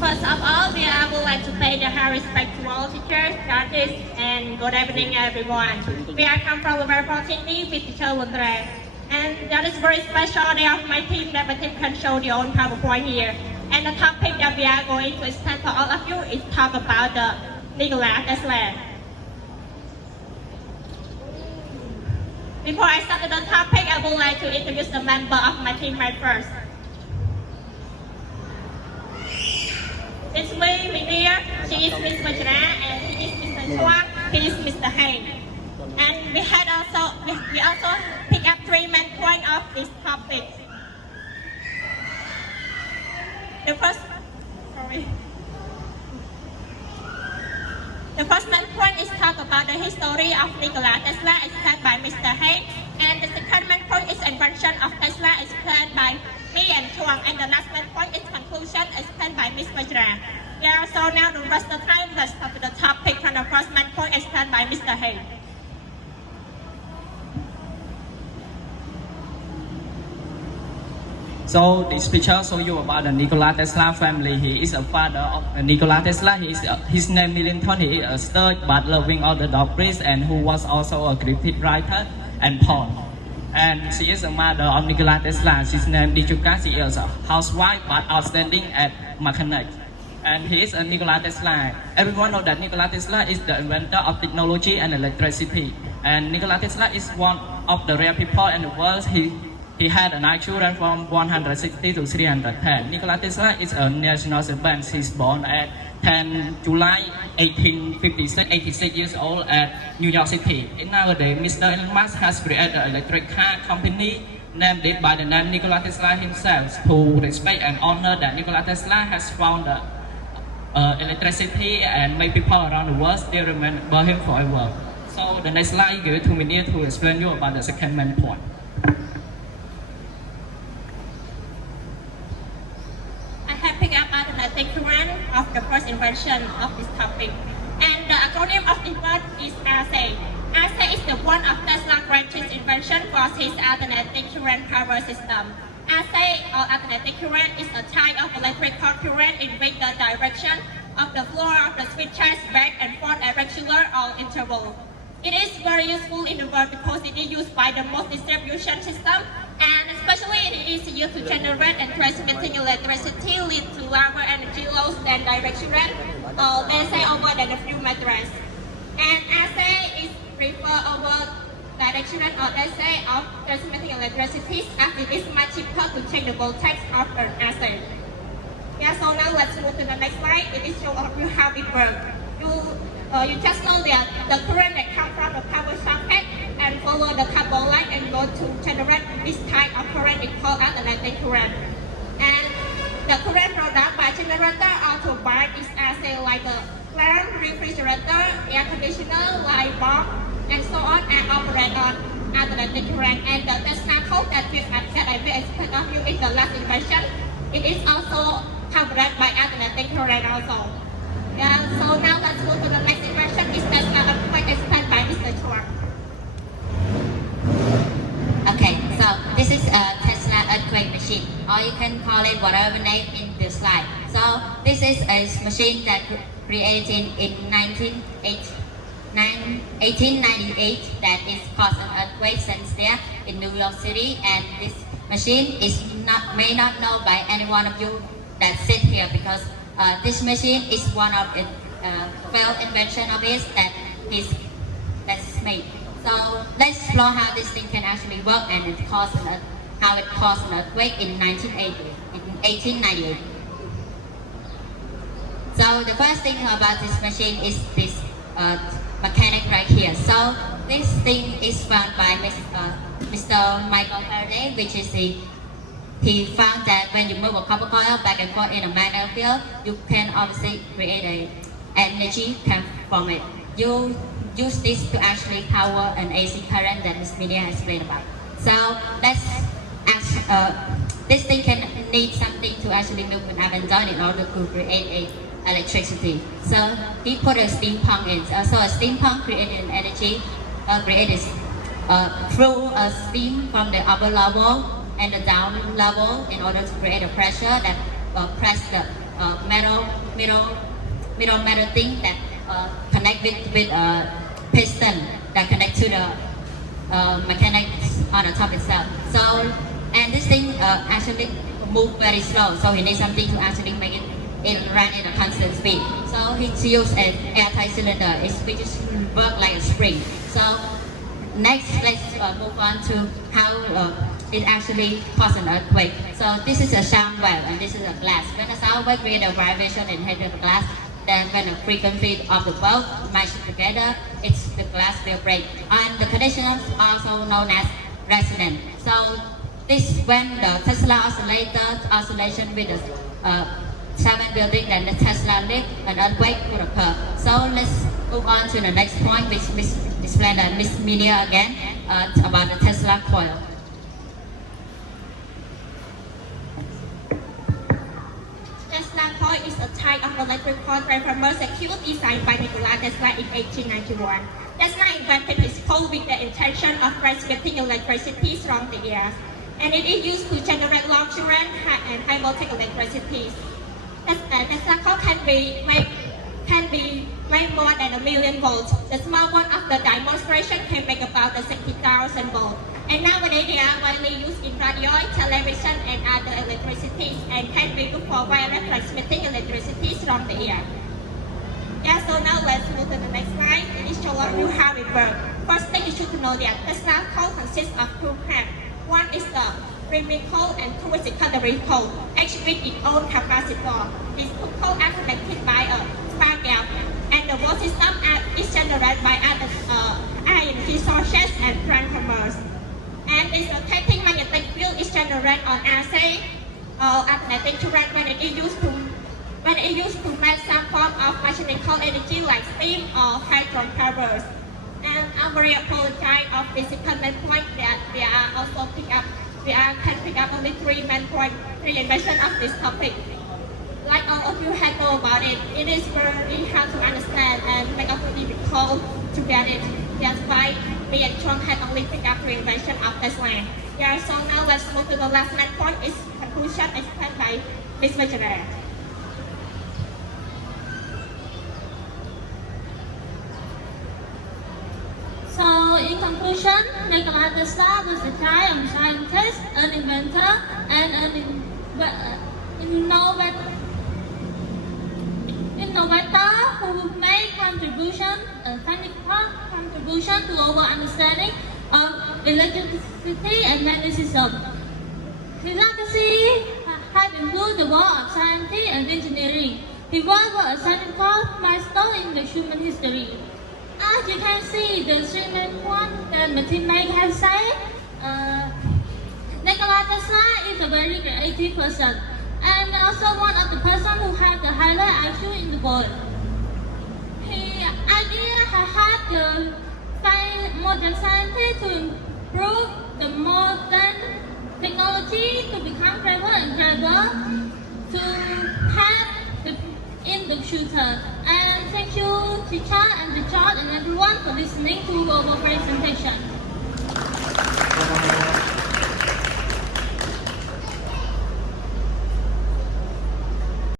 First of all, I would like to pay the high respect to all teachers, judges, and good evening, everyone. We are come from a very opportunity with teacher Lundre. And that is very special day of my team that my team can show their own PowerPoint here. And the topic that we are going to explain for all of you is talk about the Nikola Tesla. Before I start the topic, I would like to introduce the member of my team right first. It's me here. She is Miss Vajra, and he is Mr. Chua. He is Mr. Hain. And we also pick up 3 main points of this topic. The first main point is talk about the history of Nikola Tesla, explained by Mr. Hain. And the second main point is invention of Tesla, explained by me and Chuang. And the last main point is conclusion, explained by Ms. Vajra. Yeah, so now the rest of the time, let's start with the topic from the first main point, explained by Mr. Hain. So this picture shows you about the Nikola Tesla family. He is a father of Nikola Tesla. His name Millington. He is a sturdy but loving of the dog breed, and who was also a graphic writer and poet. And she is a mother of Nikola Tesla. She's named Dichuka. She is a housewife but outstanding at mechanic. And he is a Nikola Tesla. Everyone knows that Nikola Tesla is the inventor of technology and electricity. And Nikola Tesla is one of the rare people in the world. He had 9 children from 160 to 310. Nikola Tesla is a national servant. He's born at 10 July 1856, 86 years old at New York City. And nowadays, Mr. Elon Musk has created an electric car company named it by the name Nikola Tesla himself, to respect and honor that Nikola Tesla has found electricity and made people around the world still remember him forever. So the next slide, give it to me to explain you about the second main point. The current of the first invention of this topic. And the acronym of this word is ACE. ACE is the one of Tesla's greatest invention for his alternating current power system. ACE or alternating current is a type of electrical current in which the direction of the flow of the switches back and forth at regular or interval. It is very useful in the world because it is used by the most distribution system, and especially it is used to generate and transmitting electricity lead to lower energy loads than direct current, or let's say over than a few meters. And AC is preferred over direct current, or let's say of transmitting electricity, as it is much cheaper to change the voltage of an AC. Yeah, so now let's move to the next slide. It is show you how it works. You just know that the current that comes from the power socket and follow the carbon line and go to generate this type of current is called alternating current. And the current product by generator or turbine is as like a lamp, refrigerator, air conditioner, light bulb, and so on, and operate on alternating current. And the Tesla code that I will explain of you is the last invention. It is also covered by alternating current also. Yeah, so now let's go to the next invention. Is Tesla earthquake explained by Mr. Chua. Okay, so this is a Tesla earthquake machine, or you can call it whatever name in the slide. So this is a machine that created in 1898 that is caused an earthquake since there in New York City, and this machine may not know by any one of you that sit here, because this machine is one of the failed invention of his that's made. So let's explore how this thing can actually work and how it caused an earthquake in 1898. So the first thing about this machine is this mechanic right here. So this thing is found by Mr. Michael Faraday, which is he found that when you move a copper coil back and forth in a magnetic field, you can obviously create an energy from it. You use this to actually power an AC current that Ms. Media has explained about. So let's ask, this thing can need something to actually move an up and down in order to create electricity. So he put a steam pump in. So a steam pump created an energy, created through a steam from the upper level and the down level in order to create a pressure that press the metal middle metal thing that connect with a piston that connect to the mechanics on the top itself. So, and this thing actually move very slow, so he needs something to actually make it run at a constant speed. So he used an airtight cylinder, which is work like a spring. So next, let's move on to how it actually causes an earthquake. So this is a sound wave and this is a glass. When a sound wave creates a vibration in head of the glass, then when the frequency of the both match together, the glass will break. And the condition is also known as resonance. So this when the Tesla oscillation with the 7 building, then the Tesla lift, an earthquake could occur. So let's move on to the next point, which explain Miss Media again about the Tesla coil. Tesla coil is a type of electric coil transformer circuit designed by Nikola Tesla in 1891. Tesla invented his coil with the intention of transmitting electricity from the air, and it is used to generate long current and high voltage electricity. Tesla coil can be way more than 1 million volts. The small one of the demonstration can make about 60,000 volts. And nowadays they are widely used in radio, television, and other electricity, and can be used for wireless transmitting electricity from the air. Yeah, so now let's move to the next slide. It shows you how it works. First thing you should know that Tesla coil consists of 2 parts. One is the primary coil and 2 is the secondary coil, each with its own capacitor. These 2 coils are connected by a spark gap, and the volt system is generated by other energy sources and transformers. And this rotating magnetic field is generated on AC magnetic current when it is used to make some form of mechanical energy like steam or hydrocarbons. And I'm very apologize of physical main point that we can pick up only 3 main points, 3 inventions of this topic. Like all of you have know about it, it is very hard to understand and make us difficult to get it. That's why me and Chung had only picked up 3 inventions of Tesla. Yeah, so now let's move to the last main point, is conclusion explained by Ms. Visionary. So, in conclusion, Nikola Tesla was a giant scientist, an inventor, and an innovator who made a technical contribution to our understanding of electricity and magnetism. His legacy has included the world of science and engineering. He was a significant milestone in the human history. As you can see, the 3 main points that my teammate have said, Nikola Tesla is a very creative person and also one of the person who has the highest IQ in the world. His idea has helped the modern scientists to improve the modern technology to become clever and clever to have in the future. And thank you, teacher and George and everyone for listening to our presentation.